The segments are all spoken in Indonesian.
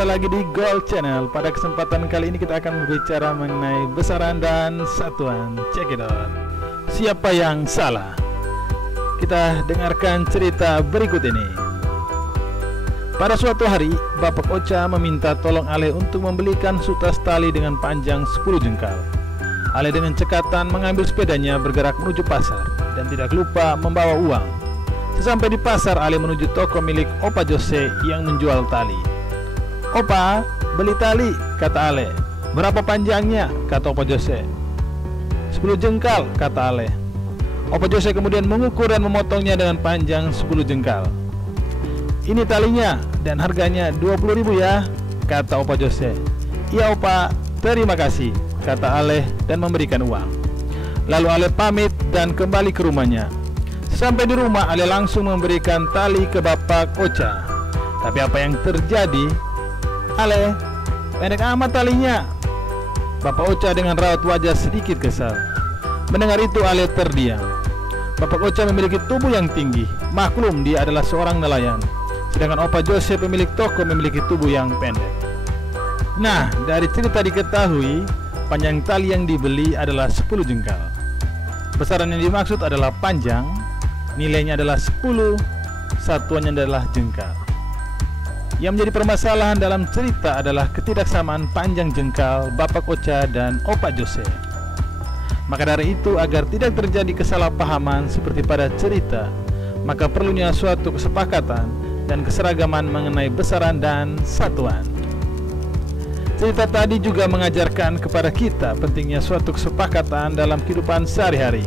Jumpa lagi di Gold Channel. Pada kesempatan kali ini kita akan berbicara mengenai besaran dan satuan. Check it out. Siapa yang salah? Kita dengarkan cerita berikut ini. Pada suatu hari, Bapak Ocha meminta tolong Ale untuk membelikan sutas tali dengan panjang 10 jengkal. Ale dengan cekatan mengambil sepedanya bergerak menuju pasar dan tidak lupa membawa uang. Sesampai di pasar, Ale menuju toko milik Opa Jose yang menjual tali. "Opa, beli tali," kata Ale. "Berapa panjangnya?" kata Opa Jose. 10 jengkal, kata Ale. Opa Jose kemudian mengukur dan memotongnya dengan panjang 10 jengkal. "Ini talinya dan harganya 20.000 ya," kata Opa Jose. "Iya Opa, terima kasih," kata Ale dan memberikan uang. Lalu Ale pamit dan kembali ke rumahnya. Sampai di rumah, Ale langsung memberikan tali ke Bapak Ocha. Tapi apa yang terjadi? "Ale, pendek amat talinya." Bapak Ocha dengan raut wajah sedikit kesal. Mendengar itu, Ale terdiam. Bapak Ocha memiliki tubuh yang tinggi. Maklum, dia adalah seorang nelayan. Sedangkan Opa Jose pemilik toko memiliki tubuh yang pendek. Nah, dari cerita diketahui panjang tali yang dibeli adalah 10 jengkal. Besaran yang dimaksud adalah panjang, nilainya adalah 10, satuannya adalah jengkal. Yang menjadi permasalahan dalam cerita adalah ketidaksamaan panjang jengkal Bapak Ocha dan Opa Jose. Maka dari itu, agar tidak terjadi kesalahpahaman seperti pada cerita, maka perlunya suatu kesepakatan dan keseragaman mengenai besaran dan satuan. Cerita tadi juga mengajarkan kepada kita pentingnya suatu kesepakatan dalam kehidupan sehari-hari.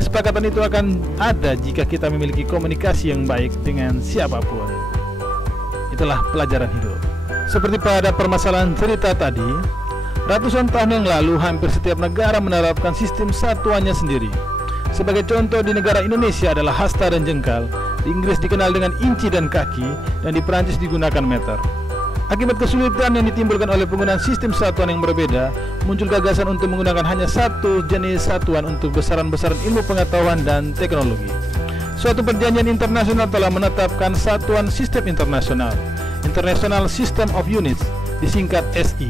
Kesepakatan itu akan ada jika kita memiliki komunikasi yang baik dengan siapapun. Itulah pelajaran hidup. Seperti pada permasalahan cerita tadi, ratusan tahun yang lalu hampir setiap negara menerapkan sistem satuannya sendiri. Sebagai contoh, di negara Indonesia adalah hasta dan jengkal, di Inggris dikenal dengan inci dan kaki, dan di Perancis digunakan meter. Akibat kesulitan yang ditimbulkan oleh penggunaan sistem satuan yang berbeda, muncul gagasan untuk menggunakan hanya satu jenis satuan untuk besaran-besaran ilmu pengetahuan dan teknologi. Suatu perjanjian internasional telah menetapkan satuan sistem internasional, International System of Units, disingkat SI.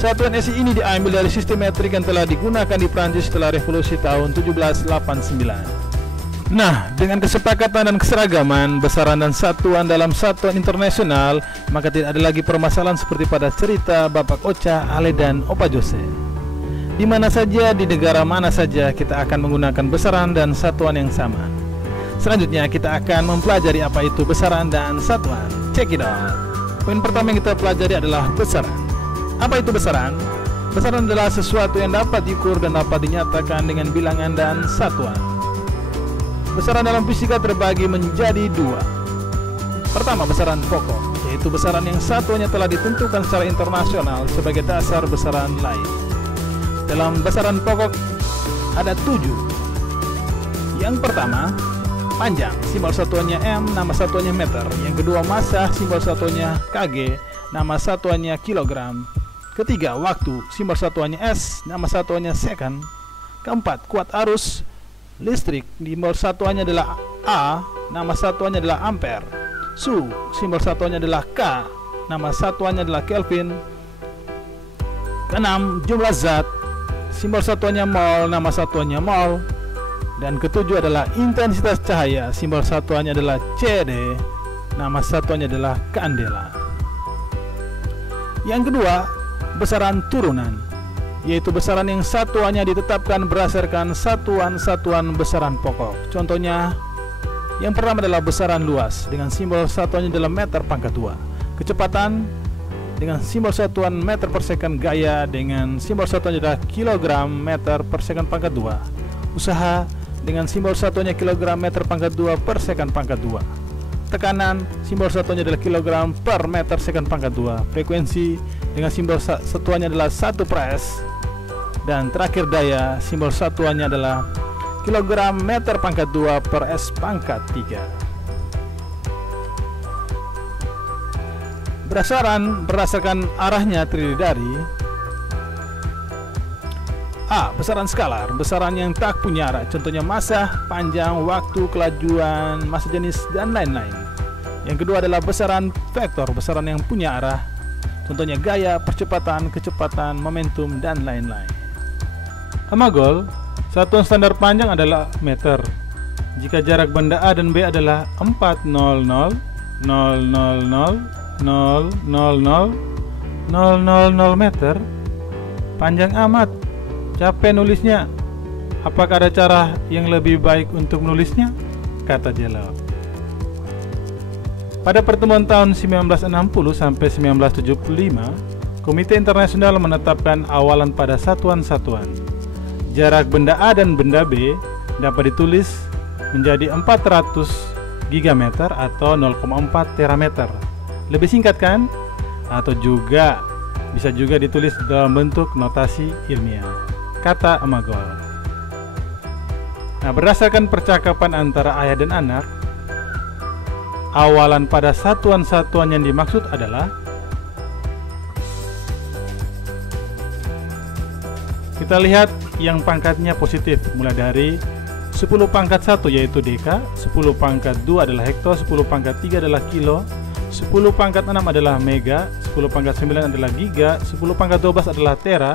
Satuan SI ini diambil dari sistem metrik yang telah digunakan di Prancis setelah revolusi tahun 1789. Nah, dengan kesepakatan dan keseragaman besaran dan satuan dalam satuan internasional, maka tidak ada lagi permasalahan seperti pada cerita Bapak Ocha, Ale dan Opa Jose. Di mana saja, di negara mana saja, kita akan menggunakan besaran dan satuan yang sama. Selanjutnya kita akan mempelajari apa itu besaran dan satuan. Check it out. Poin pertama yang kita pelajari adalah besaran. Apa itu besaran? Besaran adalah sesuatu yang dapat diukur dan dapat dinyatakan dengan bilangan dan satuan. Besaran dalam fisika terbagi menjadi dua. Pertama, besaran pokok, yaitu besaran yang satuannya telah ditentukan secara internasional sebagai dasar besaran lain. Dalam besaran pokok ada 7. Yang pertama, panjang, simbol satuannya M, nama satuannya meter. Yang kedua, massa, simbol satuannya kg, nama satuannya kilogram. Ketiga, waktu, simbol satuannya S, nama satuannya second. Keempat, kuat arus listrik, simbol satuannya adalah A, nama satuannya adalah ampere. Suhu, simbol satuannya adalah K, nama satuannya adalah Kelvin. Keenam, jumlah zat, simbol satuannya mol, nama satuannya mol. Dan ketujuh adalah intensitas cahaya, simbol satuannya adalah CD, nama satuannya adalah kandela. Yang kedua, besaran turunan, yaitu besaran yang satuannya ditetapkan berdasarkan satuan-satuan besaran pokok. Contohnya, yang pertama adalah besaran luas dengan simbol satuannya adalah meter pangkat 2. Kecepatan dengan simbol satuan meter per second. Gaya dengan simbol satuannya adalah kilogram meter per second pangkat 2. Usaha dengan simbol satuannya kilogram meter pangkat 2 per second pangkat 2. Tekanan, simbol satuannya adalah kilogram per meter second pangkat 2. Frekuensi dengan simbol satuannya adalah 1/s. Dan terakhir daya, simbol satuannya adalah kilogram meter pangkat 2 per S pangkat 3. Berdasarkan arahnya terdiri dari A. Besaran skalar, besaran yang tak punya arah. Contohnya massa, panjang, waktu, kelajuan, massa jenis, dan lain-lain. Yang kedua adalah besaran vektor, besaran yang punya arah. Contohnya gaya, percepatan, kecepatan, momentum, dan lain-lain. Amagol, satuan standar panjang adalah meter. Jika jarak benda A dan B adalah 400,000,000 meter, panjang amat. Capek nulisnya. Apakah ada cara yang lebih baik untuk menulisnya? Kata Jalal. Pada pertemuan tahun 1960 sampai 1975, Komite Internasional menetapkan awalan pada satuan-satuan. Jarak benda A dan benda B dapat ditulis menjadi 400 gigameter atau 0,4 terameter. Lebih singkat kan? Atau juga bisa juga ditulis dalam bentuk notasi ilmiah, kata Amagol. Nah, berdasarkan percakapan antara ayah dan anak, awalan pada satuan-satuan yang dimaksud adalah, kita lihat yang pangkatnya positif, mulai dari 10 pangkat 1 yaitu deka, 10 pangkat 2 adalah hekto, 10 pangkat 3 adalah kilo, 10 pangkat 6 adalah mega, 10 pangkat 9 adalah giga, 10 pangkat 12 adalah tera,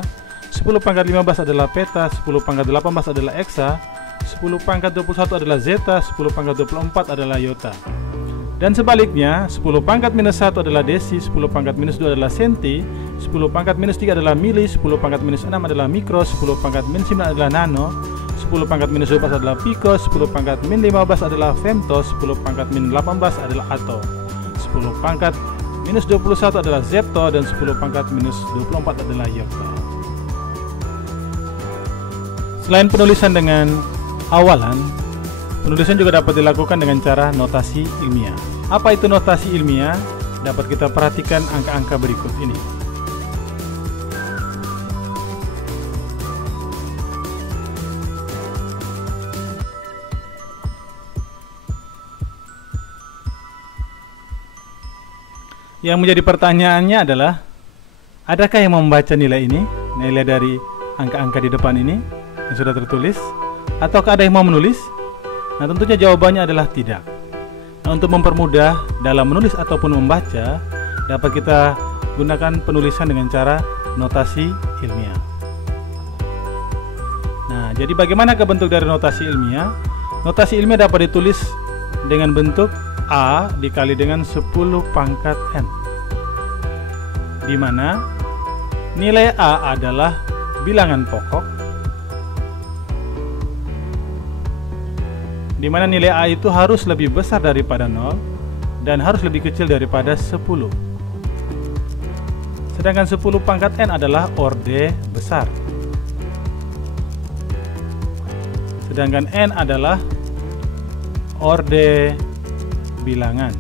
10 pangkat 15 adalah peta, 10 pangkat 18 adalah eksa, 10 pangkat 21 adalah zeta, 10 pangkat 24 adalah iota. Dan sebaliknya, 10 pangkat minus 1 adalah desi, 10 pangkat minus 2 adalah senti, 10 pangkat minus 3 adalah mili, 10 pangkat minus 6 adalah mikro, 10 pangkat minus 9 adalah nano, 10 pangkat minus 12 adalah piko, 10 pangkat min 15 adalah femto, 10 pangkat min 18 adalah ato, 10 pangkat minus 21 adalah zepto, dan 10 pangkat minus 24 adalah yokto. Selain penulisan dengan awalan, penulisan juga dapat dilakukan dengan cara notasi ilmiah. Apa itu notasi ilmiah? Dapat kita perhatikan angka-angka berikut ini. Yang menjadi pertanyaannya adalah, adakah yang membaca nilai ini? Nilai dari angka-angka di depan ini yang sudah tertulis? Ataukah ada yang mau menulis? Nah, tentunya jawabannya adalah tidak. Nah, untuk mempermudah dalam menulis ataupun membaca, dapat kita gunakan penulisan dengan cara notasi ilmiah. Nah, jadi bagaimana bentuk dari notasi ilmiah? Notasi ilmiah dapat ditulis dengan bentuk A dikali dengan 10 pangkat N, di mana nilai A adalah bilangan pokok, di mana nilai A itu harus lebih besar daripada 0 dan harus lebih kecil daripada 10. Sedangkan 10 pangkat N adalah orde besar. Sedangkan N adalah orde bilangan.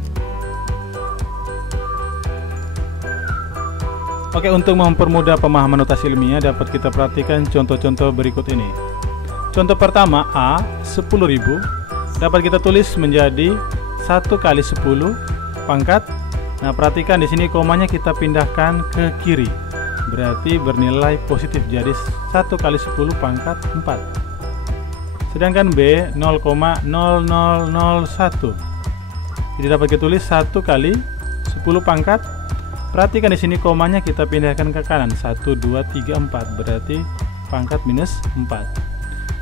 Oke, untuk mempermudah pemahaman notasi ilmiah dapat kita perhatikan contoh-contoh berikut ini. Contoh pertama, A 10.000 dapat kita tulis menjadi 1 kali 10 pangkat. Nah, perhatikan di sini komanya kita pindahkan ke kiri, berarti bernilai positif, jadi 1 kali 10 pangkat 4. Sedangkan B 0,0001, jadi dapat kita tulis 1 kali 10 pangkat. Perhatikan di sini komanya kita pindahkan ke kanan, 1, 2, 3, 4, berarti pangkat minus 4.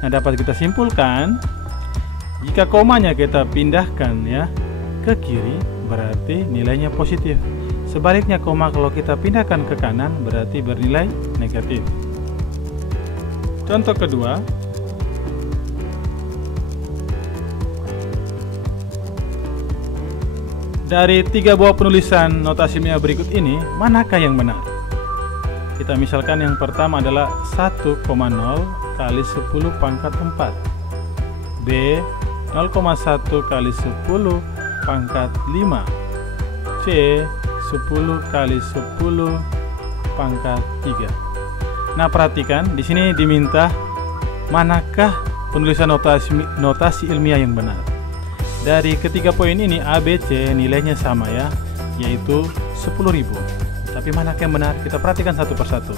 Nah, dapat kita simpulkan, jika komanya kita pindahkan ya ke kiri, berarti nilainya positif. Sebaliknya, koma kalau kita pindahkan ke kanan, berarti bernilai negatif. Contoh kedua, dari 3 buah penulisan notasi ilmiah berikut ini, manakah yang benar? Kita misalkan yang pertama adalah 1,0 kali 10 pangkat 4. B 0,1 kali 10 pangkat 5. C 10 kali 10 pangkat 3. Nah, perhatikan di sini diminta manakah penulisan notasi ilmiah yang benar. Dari ketiga poin ini A, B, C nilainya sama ya, yaitu 10.000. Tapi manakah yang benar? Kita perhatikan satu persatu.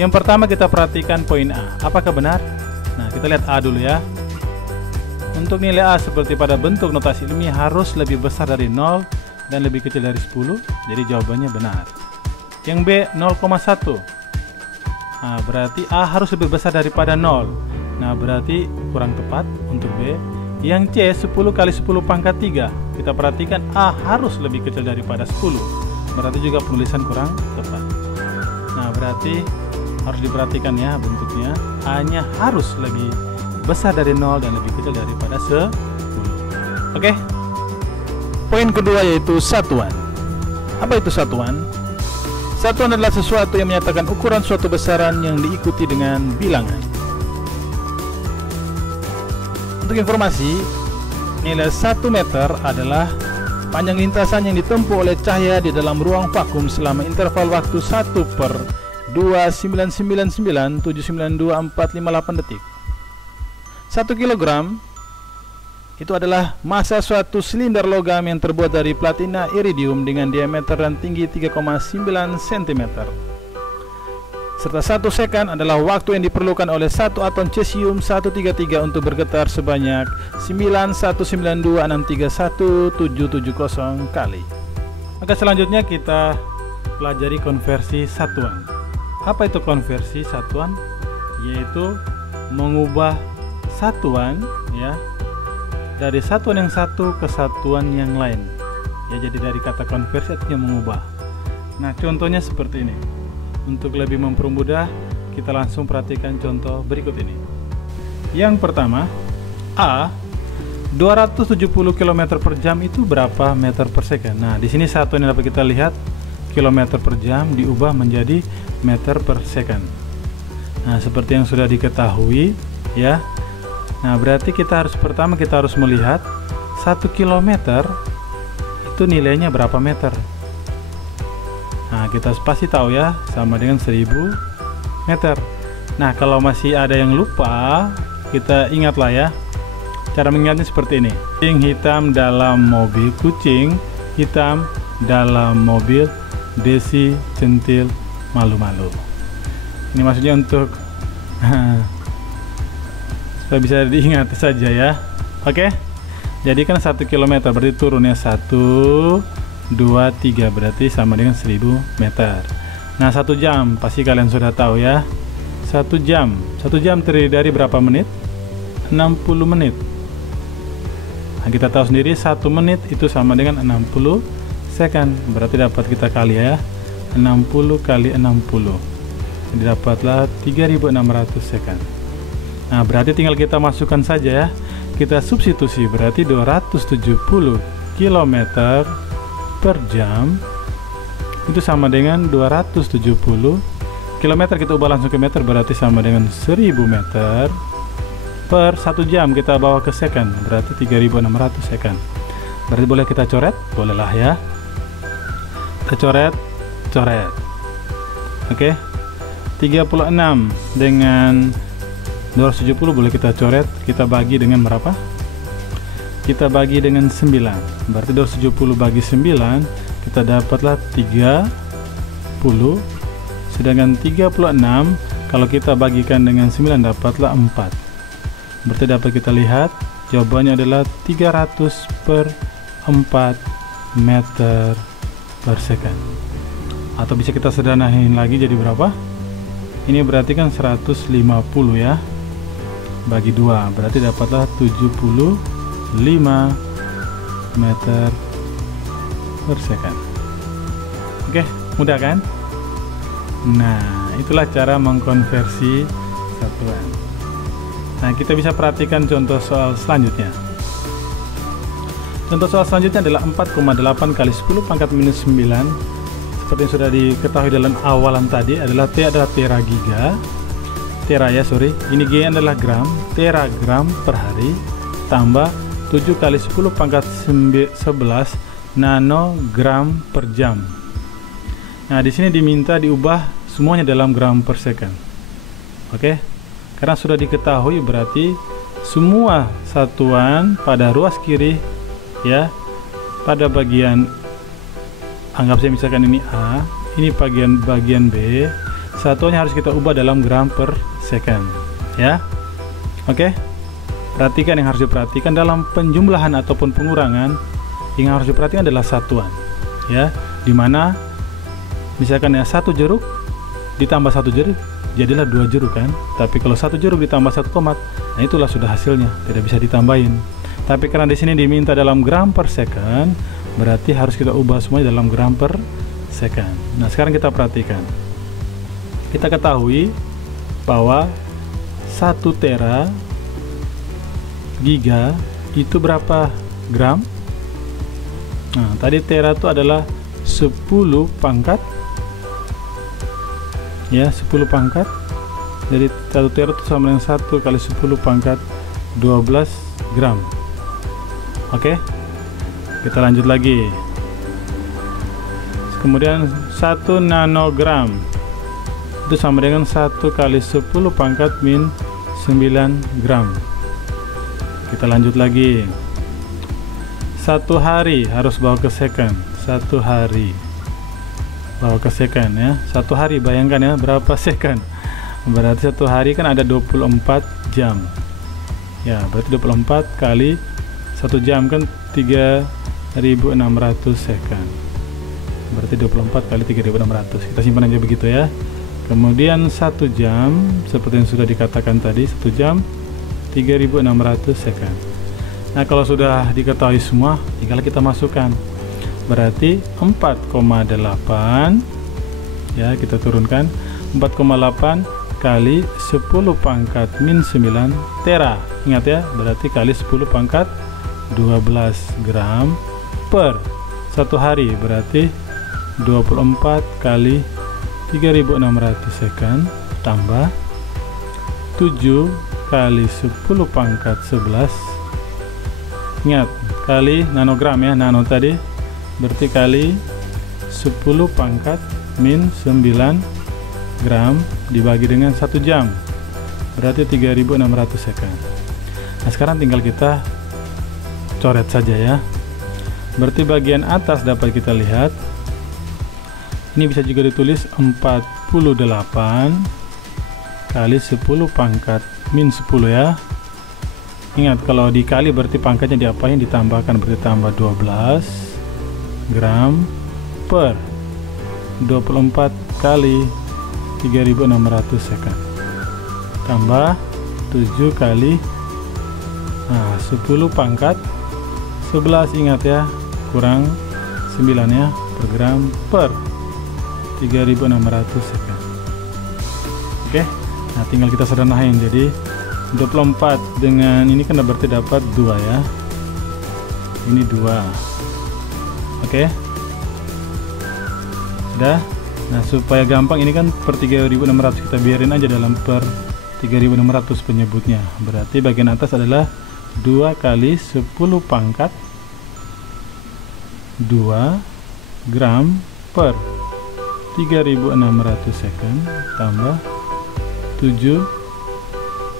Yang pertama kita perhatikan poin A. Apakah benar? Nah, kita lihat A dulu ya. Untuk nilai A seperti pada bentuk notasi ilmiah harus lebih besar dari 0 dan lebih kecil dari 10. Jadi jawabannya benar. Yang B 0,1. Nah, berarti A harus lebih besar daripada 0. Nah, berarti kurang tepat untuk B. Yang C 10 kali 10 pangkat 3. Kita perhatikan A harus lebih kecil daripada 10. Berarti juga penulisan kurang tepat. Nah, berarti harus diperhatikan ya bentuknya. A-nya harus lebih besar dari 0 dan lebih kecil daripada 10. Oke. Poin kedua yaitu satuan. Apa itu satuan? Satuan adalah sesuatu yang menyatakan ukuran suatu besaran yang diikuti dengan bilangan. Untuk informasi, nilai 1 meter adalah panjang lintasan yang ditempuh oleh cahaya di dalam ruang vakum selama interval waktu 1/2,999,792,458 detik. 1 kilogram itu adalah massa suatu silinder logam yang terbuat dari platina iridium dengan diameter dan tinggi 3,9 cm. Serta 1 second adalah waktu yang diperlukan oleh satu atom cesium 133 untuk bergetar sebanyak 91926317770 kali. Maka selanjutnya kita pelajari konversi satuan. Apa itu konversi satuan? Yaitu mengubah satuan ya dari satuan yang satu ke satuan yang lain ya, jadi dari kata konversi artinya mengubah. Nah, contohnya seperti ini. Untuk lebih mempermudah, kita langsung perhatikan contoh berikut ini. Yang pertama, A 270 km per jam itu berapa meter per second? Nah, di sini satuan yang dapat kita lihat kilometer per jam diubah menjadi meter per second. Nah, seperti yang sudah diketahui ya. Nah, berarti kita harus melihat 1 kilometer itu nilainya berapa meter. Nah, kita pasti tahu ya, sama dengan 1000 meter. Nah, kalau masih ada yang lupa, kita ingatlah ya. Cara mengingatnya seperti ini. Kucing hitam dalam mobil, kucing hitam dalam mobil, Desi centil malu-malu. Ini maksudnya untuk supaya bisa diingat saja ya. Oke. Jadi kan 1 km berarti turunnya 1, 2, 3 berarti sama dengan 1000 meter. Nah, 1 jam pasti kalian sudah tahu ya. 1 jam terdiri dari berapa menit? 60 menit. Nah, kita tahu sendiri 1 menit itu sama dengan 60 second. Berarti dapat kita kali ya. 60 kali 60. Jadi dapatlah 3600 second. Nah, berarti tinggal kita masukkan saja ya. Kita substitusi, berarti 270 km per jam itu sama dengan 270 km, kita ubah langsung ke meter, berarti sama dengan 1000 meter per 1 jam. Kita bawa ke second, berarti 3600 second. Berarti boleh kita coret? Bolehlah ya. Kita coret. Oke. 36 dengan 270 boleh kita coret, kita bagi dengan berapa? Kita bagi dengan 9. Berarti 270 bagi 9, kita dapatlah 30. Sedangkan 36 kalau kita bagikan dengan 9 dapatlah 4. Berarti dapat kita lihat jawabannya adalah 300 per 4 meter per second. Atau bisa kita sederhanain lagi jadi berapa? Ini berarti kan 150 ya. Bagi 2 berarti dapatlah 75 meter per second. Oke, mudah kan? Nah, itulah cara mengkonversi satuan. Nah, kita bisa perhatikan contoh soal selanjutnya. Contoh soal selanjutnya adalah 4,8 kali 10 pangkat minus 9. Seperti yang sudah diketahui dalam awalan tadi adalah T adalah ini G adalah gram, teragram per hari, tambah 7 kali 10 pangkat 11 nanogram per jam. Nah, di sini diminta diubah semuanya dalam gram per second. Oke, karena sudah diketahui berarti semua satuan pada ruas kiri ya, pada bagian, anggap saya misalkan ini A, ini bagian B, satuannya harus kita ubah dalam gram per second ya. Oke, perhatikan yang harus diperhatikan dalam penjumlahan ataupun pengurangan, yang harus diperhatikan adalah satuan ya, dimana misalkan ya 1 jeruk ditambah 1 jeruk jadilah 2 jeruk kan. Tapi kalau 1 jeruk ditambah 1 tomat, nah itulah sudah hasilnya, tidak bisa ditambahin. Tapi karena di sini diminta dalam gram per second, berarti harus kita ubah semuanya dalam gram per second. Nah, sekarang kita perhatikan. Kita ketahui bahwa 1 tera giga itu berapa gram? Nah, tadi tera itu adalah 10 pangkat ya, 10 pangkat. Jadi 1 tera itu sama dengan 1 kali 10 pangkat 12 gram. Oke, kita lanjut lagi. Kemudian 1 nanogram itu sama dengan 1 kali 10 pangkat min 9 gram. Kita lanjut lagi. 1 hari harus bawa ke second. 1 hari bawa ke second ya. 1 hari bayangkan ya, berapa second? Berarti 1 hari kan ada 24 jam. Ya, berarti 24 kali 1 jam kan 3600 second. Berarti 24 kali 3600. Kita simpan aja begitu ya. Kemudian 1 jam seperti yang sudah dikatakan tadi, 1 jam 3600 second. Nah, kalau sudah diketahui semua, tinggal kita masukkan. Berarti 4,8 ya, kita turunkan 4,8 kali 10 pangkat min 9 tera. Ingat ya, berarti kali 10 pangkat 12 gram per 1 hari, berarti 24 kali 3600 second tambah 7 kali 10 pangkat 11, ingat kali nanogram ya, nano tadi, berarti kali 10 pangkat min 9 gram dibagi dengan 1 jam, berarti 3600 second. Nah, sekarang tinggal kita coret saja ya. Berarti bagian atas dapat kita lihat, ini bisa juga ditulis 48 kali 10 pangkat min 10 ya. Ingat, kalau dikali berarti pangkatnya diapain? Ditambahkan, berarti tambah 12 gram per 24 kali 3600 second tambah 7 kali 10 pangkat 11, ingat ya, kurang 9 ya, per gram per 3600 second. Oke, nah tinggal kita sederhanain. Jadi 24 dengan ini kan berarti dapat 2 ya, ini 2. Oke, sudah. Nah, supaya gampang ini kan per 3600, kita biarin aja dalam per 3600 penyebutnya. Berarti bagian atas adalah 2 kali 10 pangkat 2 gram per 3600 second tambah 7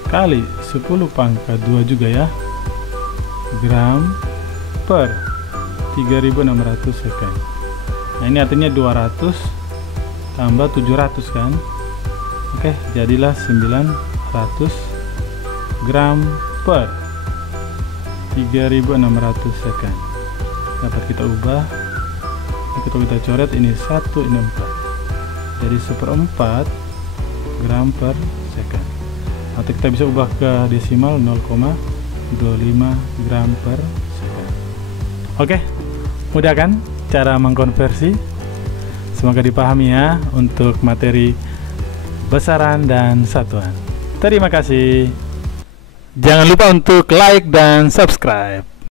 kali 10 pangkat 2 juga ya, gram per 3600 second. Nah, ini artinya 200 tambah 700 kan. Oke, jadilah 900 gram per 3600 second. Dapat kita ubah, kita coret, ini 1, ini 4, jadi 1/4 gram per second. Atau kita bisa ubah ke desimal 0,25 gram per second. Oke, mudah kan cara mengkonversi? Semoga dipahami ya untuk materi besaran dan satuan. Terima kasih. Jangan lupa untuk like dan subscribe.